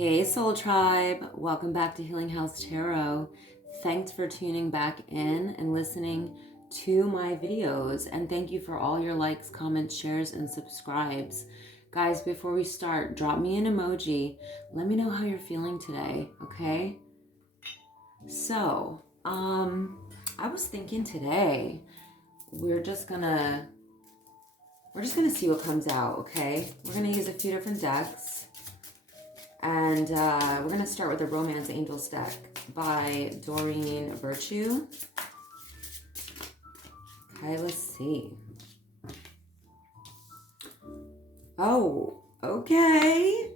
Hey Soul Tribe, welcome back to Healing House Tarot. Thanks for tuning back in and listening to my videos, and thank you for all your likes, comments, shares, and subscribes. Guys, before we start, drop me an emoji. Let me know how you're feeling today, okay? So, I was thinking today we're just gonna see what comes out, okay? We're gonna use a few different decks. And we're going to start with the Romance Angels deck by Doreen Virtue. Okay, let's see. Oh, okay.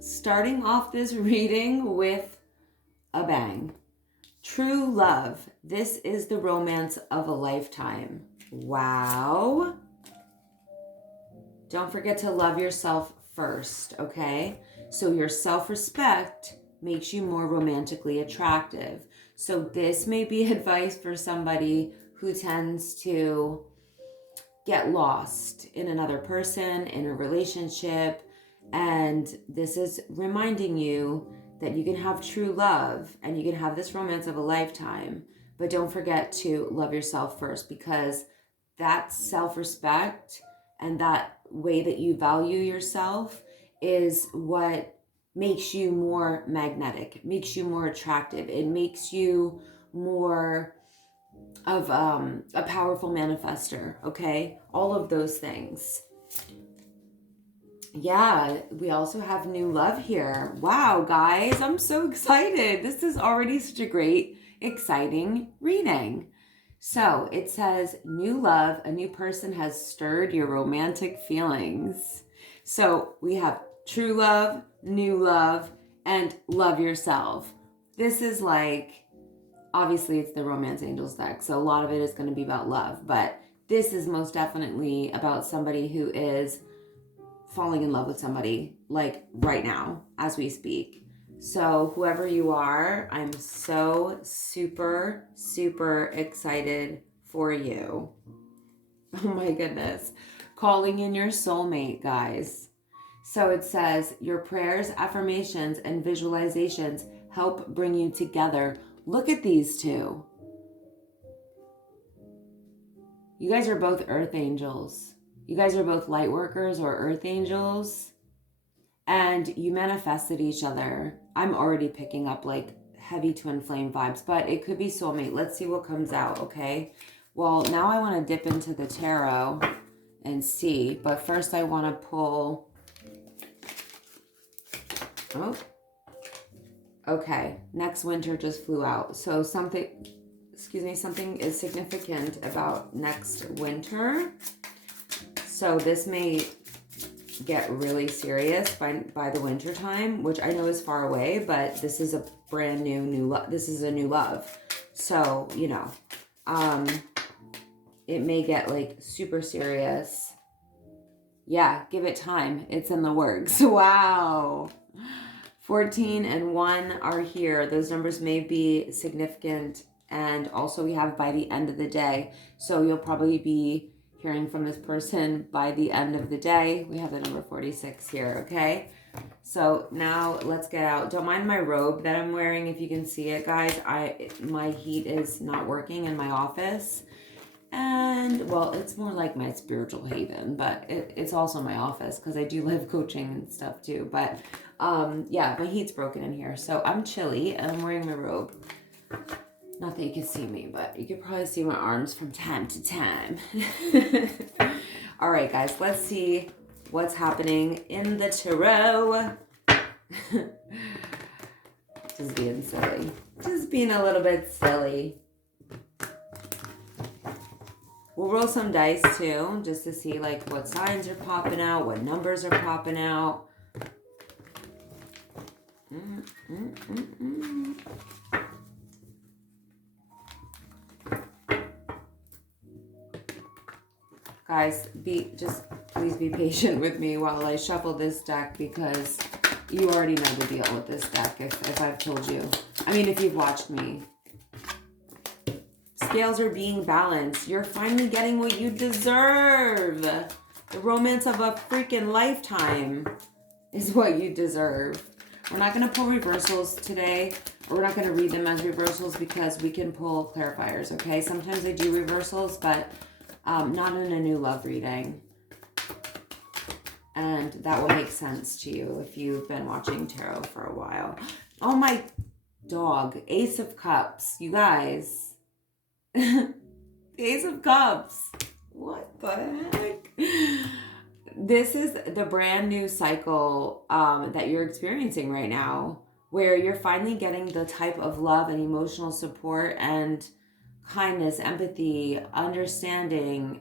Starting off this reading with a bang. True love. This is the romance of a lifetime. Wow. Don't forget to love yourself first, okay? So your self-respect makes you more romantically attractive. So this may be advice for somebody who tends to get lost in another person, in a relationship. And this is reminding you that you can have true love and you can have this romance of a lifetime. But don't forget to love yourself first, because that self-respect and that way that you value yourself is what makes you more magnetic, makes you more attractive. It makes you more of a powerful manifester, okay? All of those things. Yeah, we also have new love here. Wow, guys, I'm so excited. This is already such a great, exciting reading. So it says, new love, a new person has stirred your romantic feelings. So we have true love, new love, and love yourself. This is like, obviously it's the Romance Angels deck, so a lot of it is going to be about love, but this is most definitely about somebody who is falling in love with somebody, like right now, as we speak. So whoever you are, I'm so super, super excited for you. Oh my goodness. Calling in your soulmate, guys. So it says, your prayers, affirmations, and visualizations help bring you together. Look at these two. You guys are both earth angels. You guys are both light workers or earth angels. And you manifested each other. I'm already picking up like heavy twin flame vibes, but it could be soulmate. Let's see what comes out, okay? Well, now I want to dip into the tarot and see, but first I want to pull... Oh, okay. Next winter just flew out. So something is significant about next winter. So this may get really serious by the winter time, which I know is far away, but this is a brand new love. This is a new love. So, you know, it may get like super serious. Yeah, give it time. It's in the works. Wow. 14 and 1 are here. Those numbers may be significant. And also we have by the end of the day. So you'll probably be hearing from this person by the end of the day. We have the number 46 here, okay? So now let's get out. Don't mind my robe that I'm wearing. If you can see it, guys, my heat is not working in my office. And, well, it's more like my spiritual haven, but it's also my office because I do live coaching and stuff too. But, yeah, my heat's broken in here. So I'm chilly and I'm wearing my robe. Not that you can see me, but you can probably see my arms from time to time. All right, guys, let's see what's happening in the tarot. Just being silly. Just being a little bit silly. We'll roll some dice too, just to see like what signs are popping out, what numbers are popping out. Guys, please be patient with me while I shuffle this deck, because you already know the deal with this deck if I've told you. I mean, if you've watched me. Scales are being balanced. You're finally getting what you deserve. The romance of a freaking lifetime is what you deserve. We're not going to pull reversals today, or we're not going to read them as reversals because we can pull clarifiers, okay? Sometimes I do reversals, but not in a new love reading. And that will make sense to you if you've been watching tarot for a while. Oh my dog, Ace of Cups, you guys. Ace of Cups. What the heck? This is the brand new cycle that you're experiencing right now, where you're finally getting the type of love and emotional support and kindness, empathy, understanding,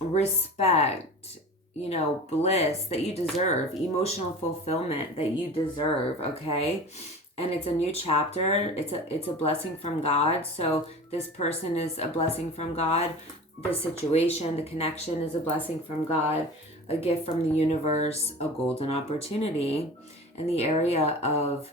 respect, you know, bliss that you deserve, emotional fulfillment that you deserve, okay? And it's a new chapter. It's a blessing from God. So this person is a blessing from God. The situation, the connection is a blessing from God, a gift from the universe, a golden opportunity. In the area of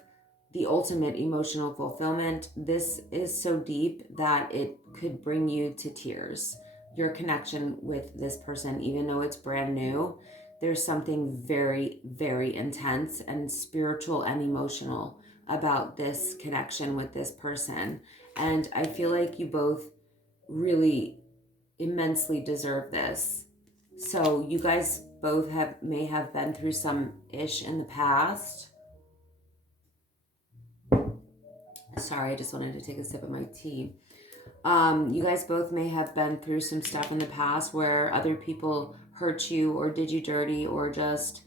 the ultimate emotional fulfillment, this is so deep that it could bring you to tears. Your connection with this person, even though it's brand new, there's something very, very intense and spiritual and emotional about this connection with this person. And I feel like you both really immensely deserve this. So you guys both may have been through some ish in the past. Sorry, I just wanted to take a sip of my tea. You guys both may have been through some stuff in the past where other people hurt you or did you dirty or just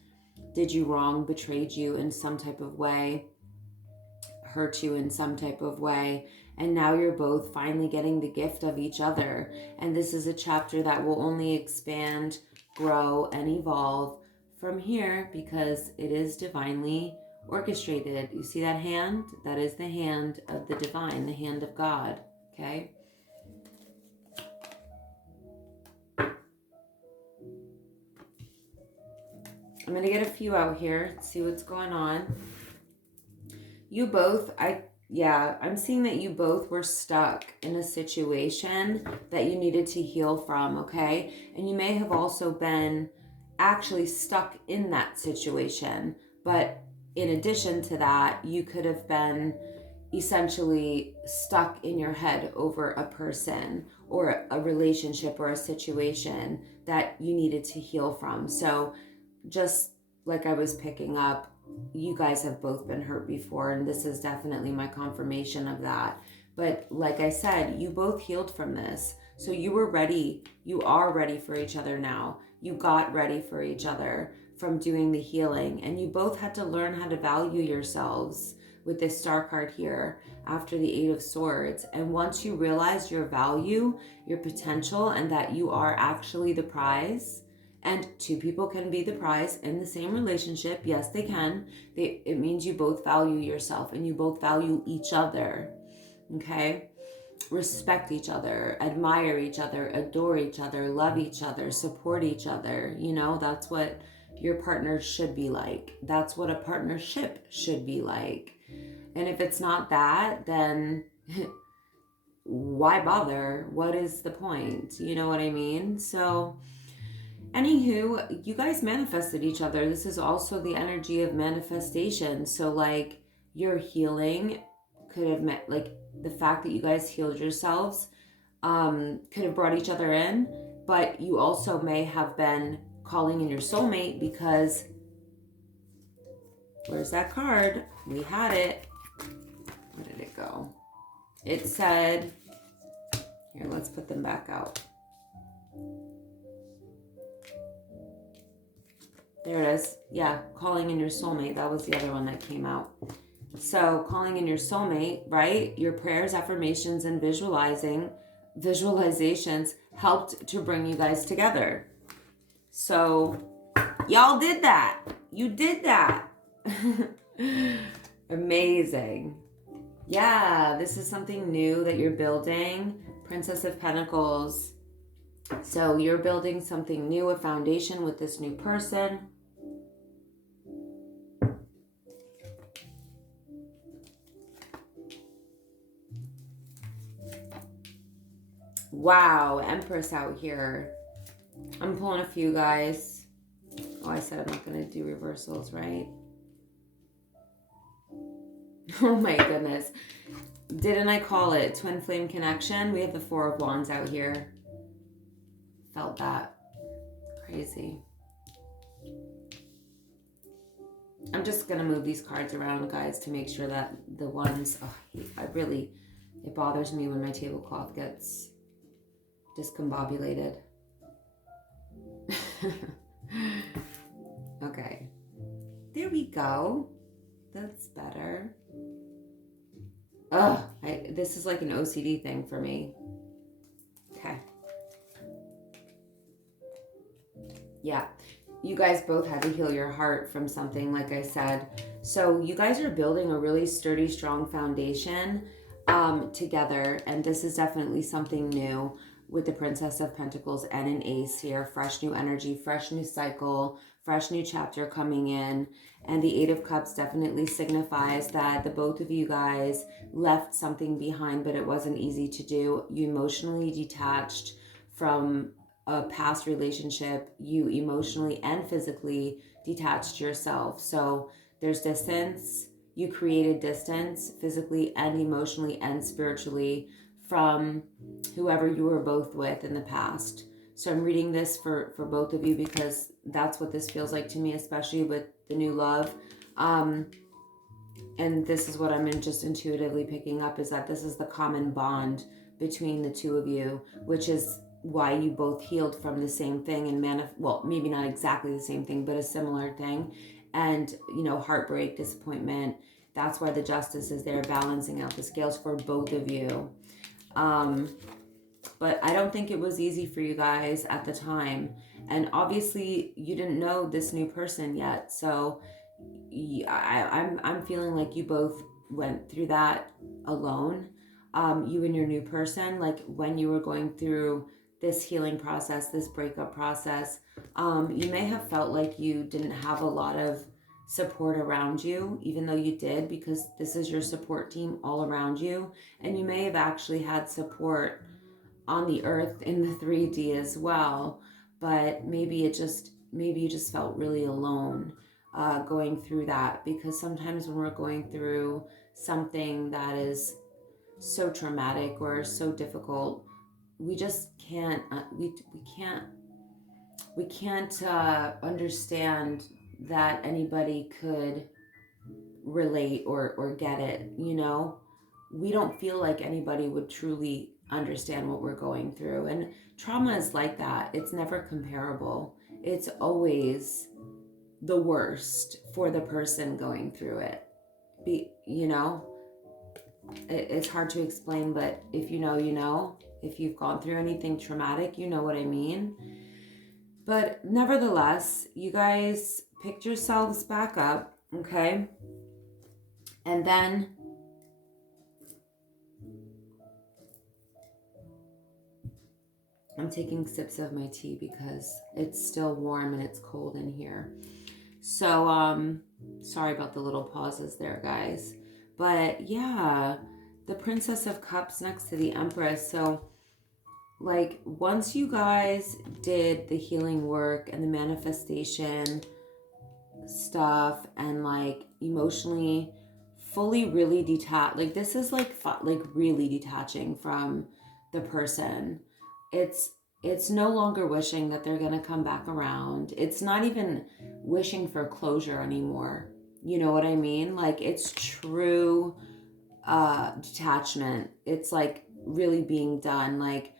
did you wrong, betrayed you in some type of way, hurt you in some type of way. And now you're both finally getting the gift of each other. And this is a chapter that will only expand, grow, and evolve from here because it is divinely orchestrated. You see that hand? That is the hand of the divine, the hand of God. Okay? I'm going to get a few out here, see what's going on. You both, I'm seeing that you both were stuck in a situation that you needed to heal from, okay? And you may have also been actually stuck in that situation. But in addition to that, you could have been essentially stuck in your head over a person or a relationship or a situation that you needed to heal from. So just like I was picking up, you guys have both been hurt before, and this is definitely my confirmation of that. But like I said, you both healed from this. So you were ready. You are ready for each other now. You got ready for each other from doing the healing, and you both had to learn how to value yourselves with this star card here after the Eight of Swords. And once you realize your value, your potential, and that you are actually the prize, and two people can be the prize in the same relationship. Yes, they can. It means you both value yourself and you both value each other. Okay? Respect each other, admire each other, adore each other, love each other, support each other. You know, that's what your partner should be like. That's what a partnership should be like. And if it's not that, then why bother? What is the point? You know what I mean? So anywho, you guys manifested each other. This is also the energy of manifestation. So like your healing could have met, like the fact that you guys healed yourselves could have brought each other in, but you also may have been calling in your soulmate because where's that card? We had it. Where did it go? It said, here, let's put them back out. There it is. Yeah, calling in your soulmate. That was the other one that came out. So calling in your soulmate, right? Your prayers, affirmations, and visualizations helped to bring you guys together. So y'all did that. You did that. Amazing. Yeah, this is something new that you're building. Princess of Pentacles. So you're building something new, a foundation with this new person. Wow, Empress out here. I'm pulling a few, guys. Oh, I said I'm not going to do reversals, right? Oh my goodness. Didn't I call it twin flame connection? We have the Four of Wands out here. Felt that. Crazy. I'm just going to move these cards around, guys, to make sure that the ones... Oh, it bothers me when my tablecloth gets discombobulated. Okay. There we go. That's better. Ugh, this is like an OCD thing for me. Okay. Yeah. You guys both had to heal your heart from something, like I said. So you guys are building a really sturdy, strong foundation together. And this is definitely something new with the Princess of Pentacles and an Ace here. Fresh new energy, fresh new cycle, fresh new chapter coming in. And the Eight of Cups definitely signifies that the both of you guys left something behind, but it wasn't easy to do. You emotionally detached from a past relationship. You emotionally and physically detached yourself. So there's distance. You created distance physically and emotionally and spiritually from whoever you were both with in the past. So I'm reading this for both of you because that's what this feels like to me, especially with the new love. And this is what I'm just intuitively picking up, is that this is the common bond between the two of you, which is why you both healed from the same thing and well, maybe not exactly the same thing, but a similar thing. And, heartbreak, disappointment, that's why the Justice is there, balancing out the scales for both of you. But I don't think it was easy for you guys at the time. And obviously you didn't know this new person yet. So I'm feeling like you both went through that alone. You and your new person, like when you were going through this healing process, this breakup process, you may have felt like you didn't have a lot of support around you, even though you did, because this is your support team all around you. And you may have actually had support on the earth in the 3D as well, but maybe you just felt really alone going through that, because sometimes when we're going through something that is so traumatic or so difficult, we just can't we can't understand that anybody could relate or get it. We don't feel like anybody would truly understand what we're going through. And trauma is like that. It's never comparable. It's always the worst for the person going through it. It's hard to explain, but if you know, if you've gone through anything traumatic, you know what I mean. But nevertheless, you guys picked yourselves back up, okay? And then I'm taking sips of my tea because it's still warm and it's cold in here. So, sorry about the little pauses there, guys. But yeah, the Princess of Cups next to the Empress. So, like, once you guys did the healing work and the manifestation stuff and, like, emotionally fully really detached, like, this is like really detaching from the person. It's no longer wishing that they're going to come back around. It's not even wishing for closure anymore. You know what I mean? Like, it's true detachment. It's like really being done. Like,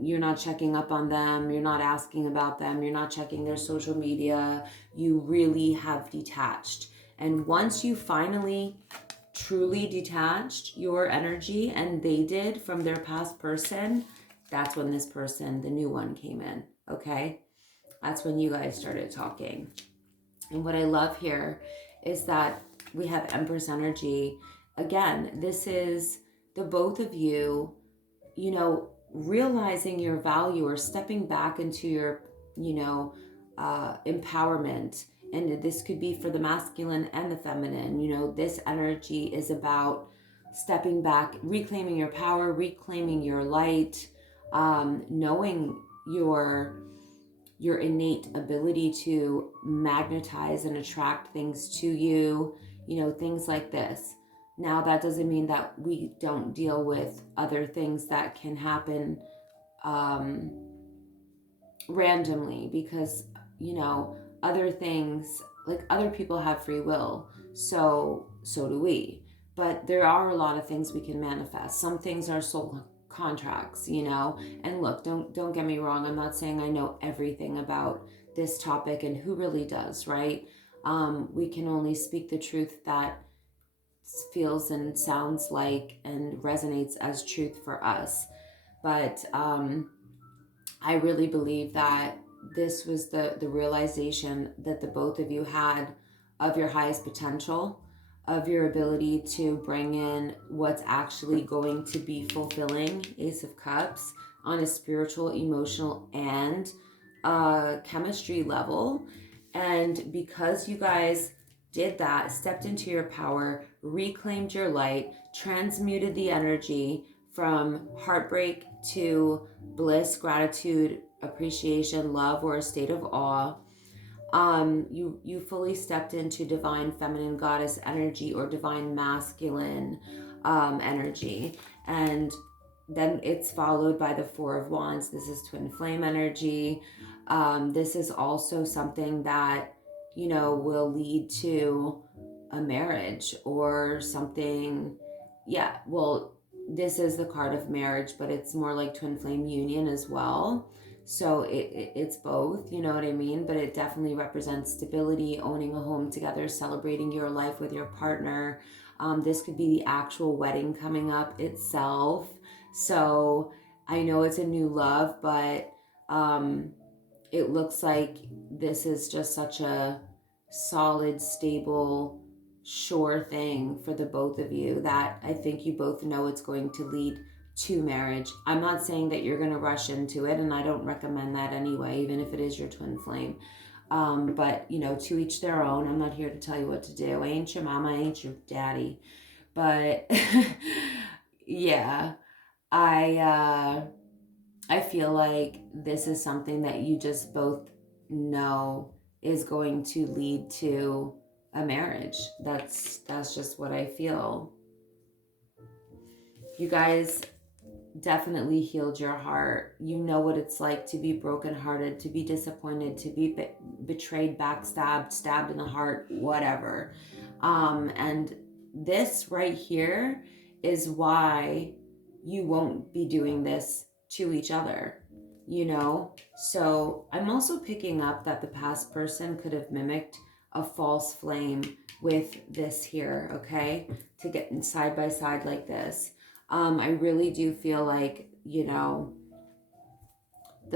you're not checking up on them. You're not asking about them. You're not checking their social media. You really have detached. And once you finally truly detached your energy, and they did, from their past person, that's when this person, the new one, came in, okay? That's when you guys started talking. And what I love here is that we have Empress energy. Again, this is the both of you, realizing your value or stepping back into your, empowerment. And this could be for the masculine and the feminine. This energy is about stepping back, reclaiming your power, reclaiming your light, knowing your your innate ability to magnetize and attract things to you, things like this. Now, that doesn't mean that we don't deal with other things that can happen randomly, because, other things, like other people have free will, so do we. But there are a lot of things we can manifest. Some things are soul contracts, and look, don't get me wrong, I'm not saying I know everything about this topic, and who really does, right? We can only speak the truth that feels and sounds like and resonates as truth for us. But I really believe that this was the realization that the both of you had of your highest potential, of your ability to bring in what's actually going to be fulfilling, Ace of Cups, on a spiritual, emotional, and chemistry level. And because you guys did that, stepped into your power, reclaimed your light, transmuted the energy from heartbreak to bliss, gratitude, appreciation, love, or a state of awe, you fully stepped into divine feminine goddess energy or divine masculine energy. And then it's followed by the Four of Wands. This is twin flame energy. This is also something that, will lead to a marriage or something. Yeah, well, this is the card of marriage, but it's more like twin flame union as well. So it's both, you know what I mean? But it definitely represents stability, owning a home together, celebrating your life with your partner. This could be the actual wedding coming up itself. So I know it's a new love, but it looks like this is just such a solid, stable, sure thing for the both of you that I think you both know it's going to lead to marriage. I'm not saying that you're going to rush into it, and I don't recommend that anyway, even if it is your twin flame. But, to each their own. I'm not here to tell you what to do. I ain't your mama, I ain't your daddy. But, yeah, I feel like this is something that you just both know is going to lead to a marriage. That's just what I feel. You guys definitely healed your heart. You know what it's like to be brokenhearted, to be disappointed, to be betrayed, backstabbed, stabbed in the heart, whatever. And this right here is why you won't be doing this to each other, So I'm also picking up that the past person could have mimicked a false flame with this here, okay? To get side by side like this. I really do feel like, the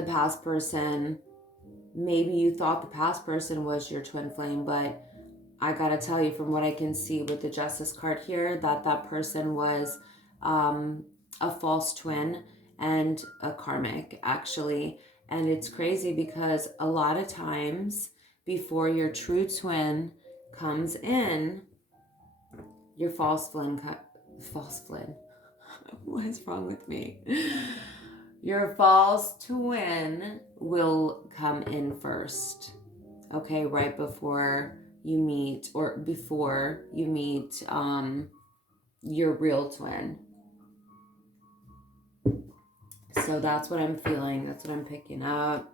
past person, maybe you thought the past person was your twin flame, but I gotta tell you, from what I can see with the Justice card here, that person was a false twin and a karmic, actually. And it's crazy because a lot of times before your true twin comes in, your false twin, what is wrong with me? Your false twin will come in first, okay, right before you meet, or before you meet your real twin. So that's what I'm feeling. That's what I'm picking up.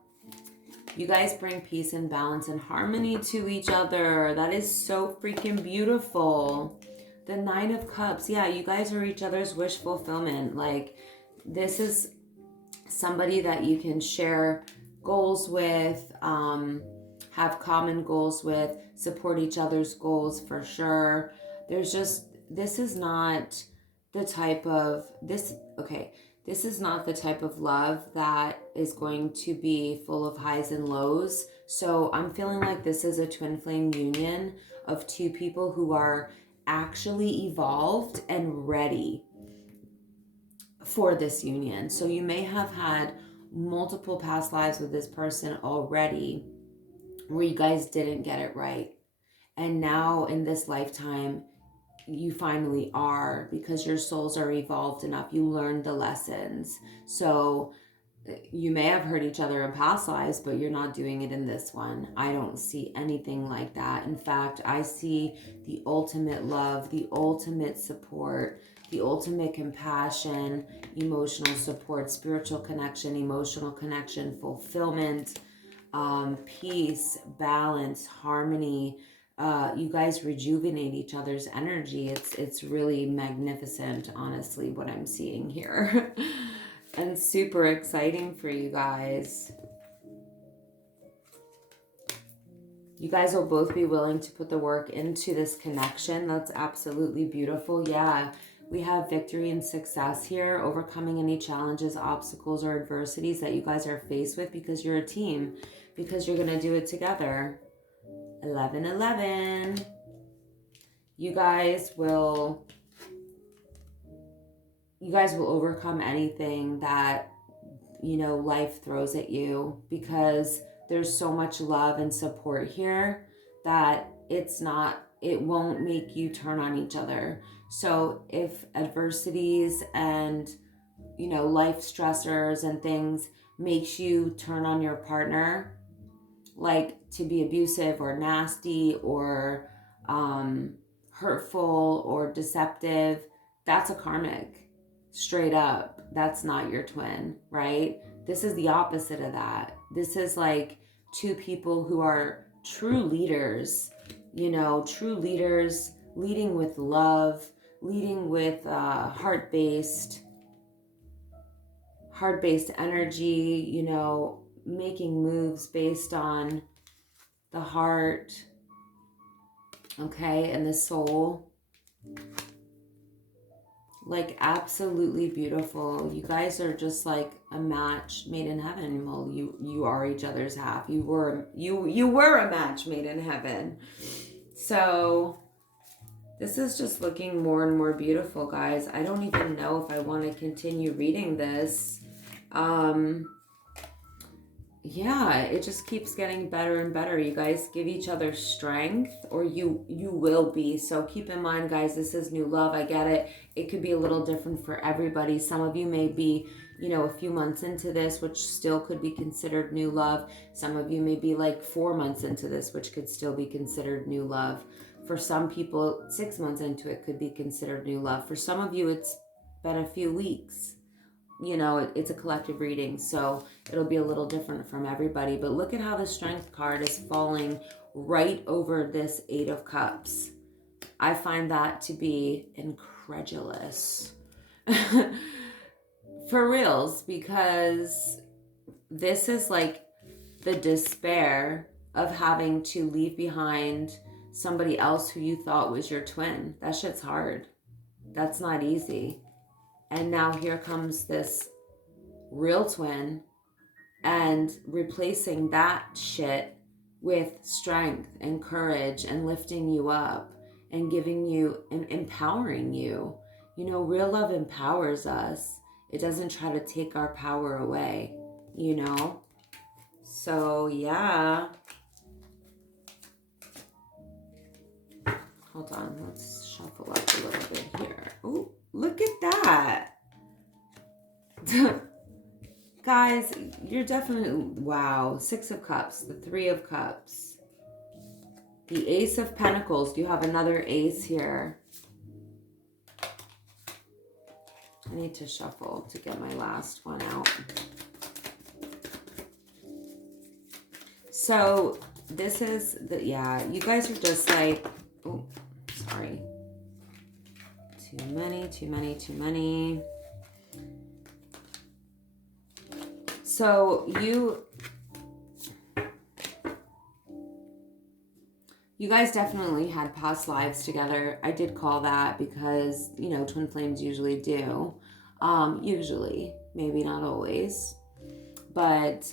You guys bring peace and balance and harmony to each other. That is so freaking beautiful. The Nine of Cups. Yeah, you guys are each other's wish fulfillment. Like, this is somebody that you can share goals with, have common goals with, support each other's goals for sure. This is not the type of, this is not the type of love that is going to be full of highs and lows. So I'm feeling like this is a twin flame union of two people who are actually evolved and ready for this union. So you may have had multiple past lives with this person already where you guys didn't get it right. And now in this lifetime, you finally are, because your souls are evolved enough. You learned the lessons. So you may have hurt each other in past lives, but you're not doing it in this one. I don't see anything like that. In fact, I see the ultimate love, the ultimate support, the ultimate compassion, emotional support, spiritual connection, emotional connection, fulfillment, peace, balance, harmony. You guys rejuvenate each other's energy. It's really magnificent, honestly, what I'm seeing here. And super exciting for you guys. You guys will both be willing to put the work into this connection. That's absolutely beautiful. Yeah, we have victory and success here, overcoming any challenges, obstacles, or adversities that you guys are faced with, because you're a team, because you're going to do it together. 1111. You guys will overcome anything that, you know, life throws at you, because there's so much love and support here that it won't make you turn on each other. So if adversities and, you know, life stressors and things makes you turn on your partner, like to be abusive or nasty or hurtful or deceptive, that's a karmic. Straight up, that's not your twin, right? This is the opposite of that. This is like two people who are true leaders, you know, true leaders, leading with love, leading with heart-based energy, you know, making moves based on the heart, okay, and the soul. Like, absolutely beautiful. You guys are just like a match made in heaven. Well, you are each other's half. You were a match made in heaven. So this is just looking more and more beautiful, guys. I don't even know if I want to continue reading this. Yeah, it just keeps getting better and better. You guys give each other strength, or you will be. So keep in mind, guys, this is new love. I get it. It could be a little different for everybody. Some of you may be, you know, a few months into this, which still could be considered new love. Some of you may be like 4 months into this, which could still be considered new love. For some people, 6 months into it could be considered new love. For some of you, it's been a few weeks. You know, it's a collective reading, so it'll be a little different from everybody. But look at how the Strength card is falling right over this 8 of Cups. I find that to be incredulous. For reals, because this is like the despair of having to leave behind somebody else who you thought was your twin. That shit's hard. That's not easy. And now here comes this real twin, and replacing that shit with strength and courage and lifting you up and giving you and empowering you. You know, real love empowers us. It doesn't try to take our power away, you know? So, yeah. Hold on, let's shuffle up a little bit here. Ooh, look at that. Guys, you're definitely, wow. 6 of Cups, the 3 of Cups, the Ace of Pentacles. You have another ace here. I need to shuffle to get my last one out. So this is the, yeah, you guys are just like, oh, sorry. Too many. So you guys definitely had past lives together. I did call that because, you know, twin flames usually do. Usually, maybe not always. But,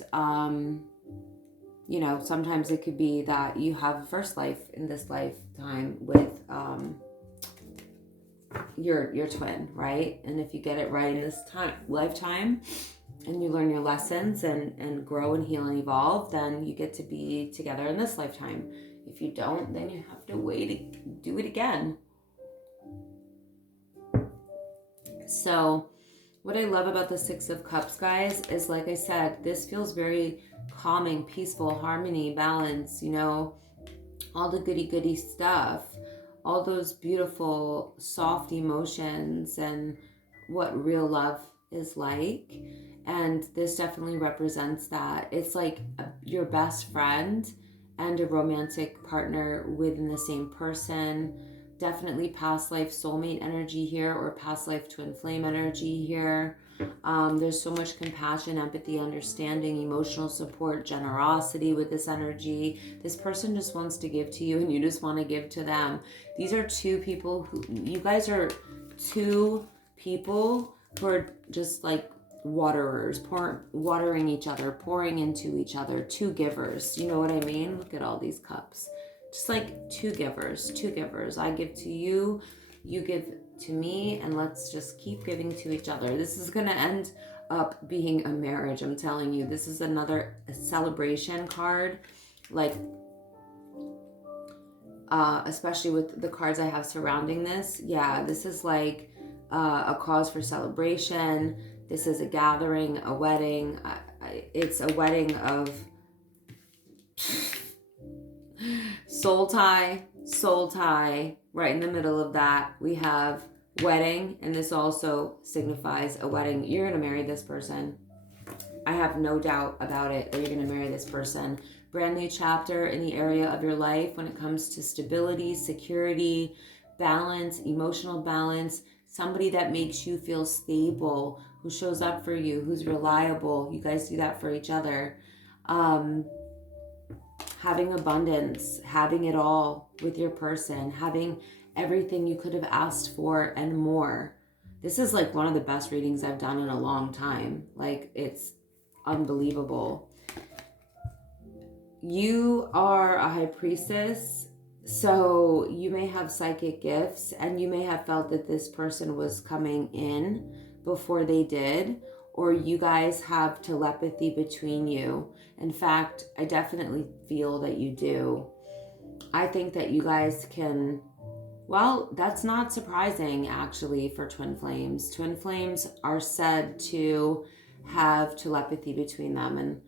you know, sometimes it could be that you have a first life in this lifetime with your twin, right? And if you get it right in this lifetime, and you learn your lessons and grow and heal and evolve, then you get to be together in this lifetime. If you don't, then you have to wait to do it again. So What I love about the Six of Cups, guys, is like I said, this feels very calming, peaceful, harmony, balance, you know, all the goody stuff, all those beautiful, soft emotions, and what real love is like. And this definitely represents that. It's like your best friend and a romantic partner within the same person. Definitely past life soulmate energy here, or past life twin flame energy here. There's so much compassion, empathy, understanding, emotional support, generosity with this energy. This person just wants to give to you, and you just want to give to them. These are two people who, you guys are two people who are just like waterers, watering each other, pouring into each other, two givers. You know what I mean? Look at all these cups. Just like two givers. I give to you, you give to me, and let's just keep giving to each other. This is going to end up being a marriage, I'm telling you. This is another celebration card, like especially with the cards I have surrounding this. Yeah, this is like a cause for celebration. This is a gathering, a wedding. It's a wedding of soul tie, right in the middle of that. We have wedding, and this also signifies a wedding. You're going to marry this person. I have no doubt about it that you're going to marry this person. Brand new chapter in the area of your life when it comes to stability, security, balance, emotional balance, somebody that makes you feel stable, who shows up for you, who's reliable. You guys do that for each other. Having abundance, having it all with your person, having everything you could have asked for and more. This is like one of the best readings I've done in a long time. Like, it's unbelievable. You are a high priestess, so you may have psychic gifts, and you may have felt that this person was coming in before they did, or you guys have telepathy between you. In fact, I definitely feel that you do. I think that you guys can, well, that's not surprising actually for twin flames. Twin flames are said to have telepathy between them, and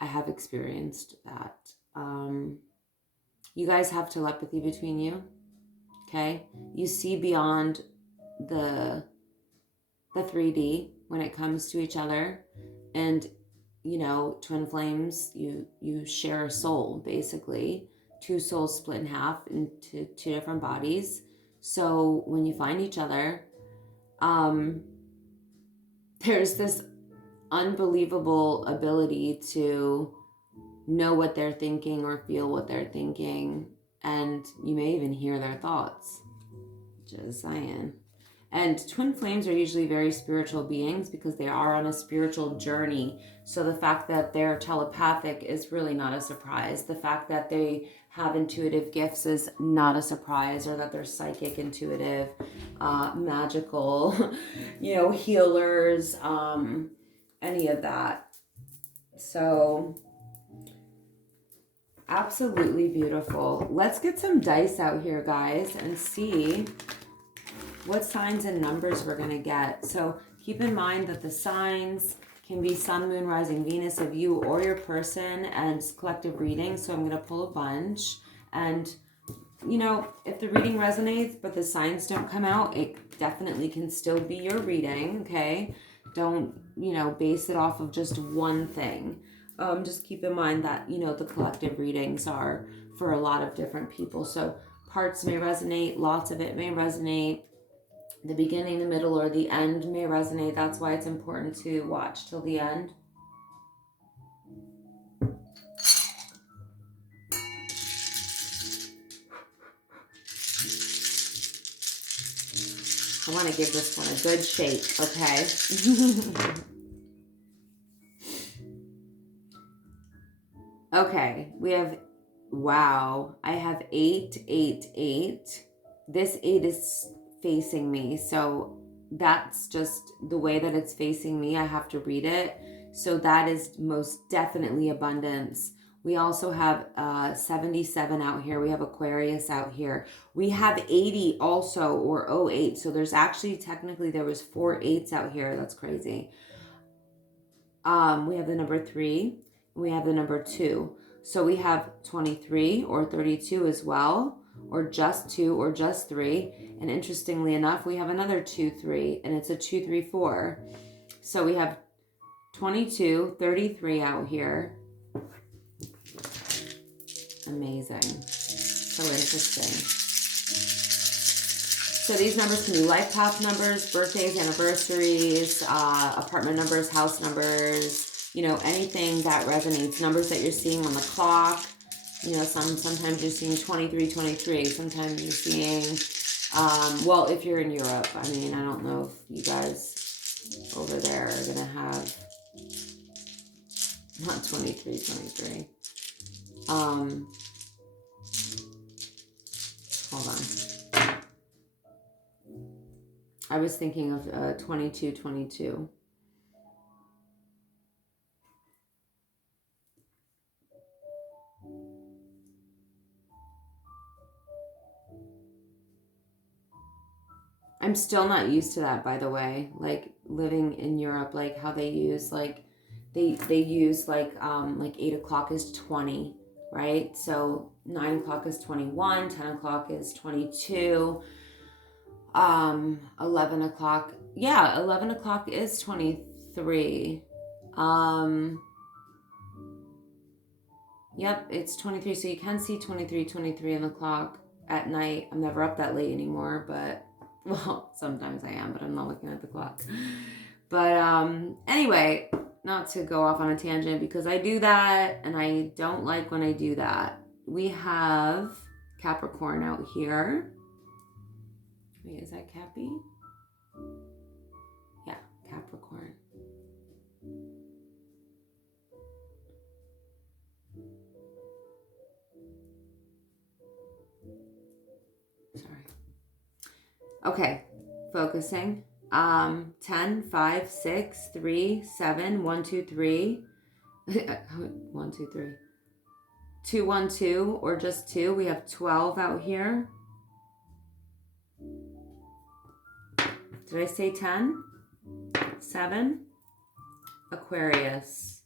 I have experienced that. You guys have telepathy between you, okay? You see beyond the 3D when it comes to each other, and you know, twin flames, you share a soul, basically. Two souls split in half into two different bodies. So when you find each other, there's this unbelievable ability to know what they're thinking or feel what they're thinking, and you may even hear their thoughts. Just saying. And twin flames are usually very spiritual beings because they are on a spiritual journey. So the fact that they're telepathic is really not a surprise. The fact that they have intuitive gifts is not a surprise, or that they're psychic, intuitive, magical, you know, healers, any of that. So absolutely beautiful. Let's get some dice out here, guys, and see what signs and numbers we're going to get. So keep in mind that the signs can be Sun, Moon, Rising, Venus of you or your person, and collective reading. So I'm going to pull a bunch, and you know, if the reading resonates but the signs don't come out, it definitely can still be your reading, okay? Don't, you know, base it off of just one thing. Just keep in mind that, you know, the collective readings are for a lot of different people. So parts may resonate, lots of it may resonate. The beginning, the middle, or the end may resonate. That's why it's important to watch till the end. I want to give this one a good shake, okay? Okay, we have, wow, I have 8, 8, 8. This 8 is facing me, so that's just the way that it's facing me. I have to read it. So that is most definitely abundance. We also have 77 out here. We have Aquarius out here. We have 80 also, or 08. So there's actually, technically, there was 4 8s out here. That's crazy. We have the number 3. We have the number 2. So we have 23 or 32 as well, or just 2 or just 3. And interestingly enough, we have another 2 3, and it's a 2 3 4. So we have 22, 33 out here. Amazing. So interesting. So these numbers can be life path numbers, birthdays, anniversaries, apartment numbers, house numbers, you know, anything that resonates. Numbers that you're seeing on the clock. You know, sometimes you're seeing 23, 23. Sometimes you're seeing, well, if you're in Europe, I mean, I don't know if you guys over there are going to have, not 23, 23. Hold on. I was thinking of 22, 22. I'm still not used to that, by the way. Like living in Europe, like how they use like they use like 8 o'clock is 20, right? So 9 o'clock is 21, 10 o'clock is 22, 11 o'clock, yeah, 11 o'clock is 23. Yep, it's 23. So you can see 23, 23 o'clock at night. I'm never up that late anymore, but well, sometimes I am, but I'm not looking at the clock. But anyway, not to go off on a tangent, because I do that and I don't like when I do that. We have Capricorn out here. Wait, is that Cappy? Yeah, Capricorn. Sorry. Okay, focusing. 10, 5, 6, 3, 7, 1, 2, 3. 1, 2, 3. 2, 1, 2, or just 2. We have 12 out here. Did I say 10? 7. Aquarius.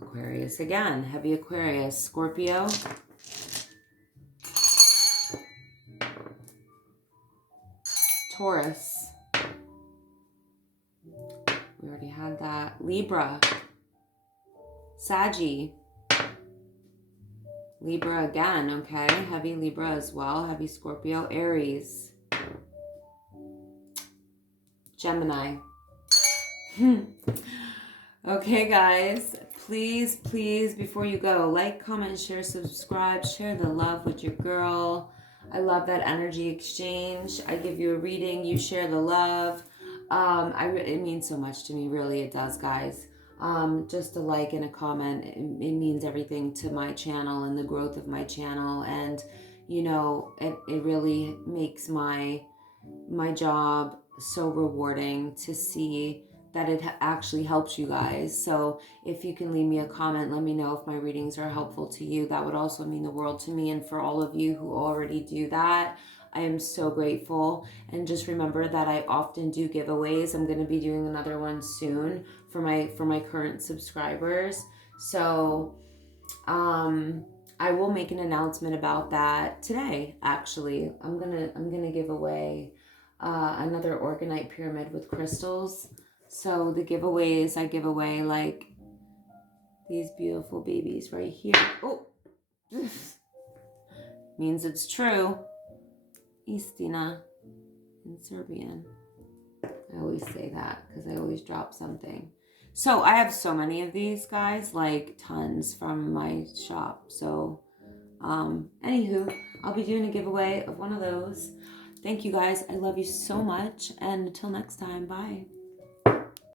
Aquarius again. Heavy Aquarius. Scorpio. Taurus. We already had that. Libra. Saggy. Libra again, okay? Heavy Libra as well. Heavy Scorpio. Aries. Gemini. Okay, guys. Please, please, before you go, like, comment, share, subscribe. Share the love with your girl. I love that energy exchange. I give you a reading. You share the love. It means so much to me. Really, it does, guys. Just a like and a comment, it means everything to my channel and the growth of my channel. And, you know, it really makes my job so rewarding to see that it actually helps you guys. So if you can leave me a comment, let me know if my readings are helpful to you. That would also mean the world to me. And for all of you who already do that, I am so grateful. And just remember that I often do giveaways. I'm going to be doing another one soon for my current subscribers. So I will make an announcement about that today. Actually, I'm gonna give away another Organite pyramid with crystals. So the giveaways, I give away like these beautiful babies right here. Oh, means it's true. Istina in Serbian. I always say that because I always drop something. So I have so many of these, guys, like tons from my shop. So anywho, I'll be doing a giveaway of one of those. Thank you, guys. I love you so much. And until next time, bye.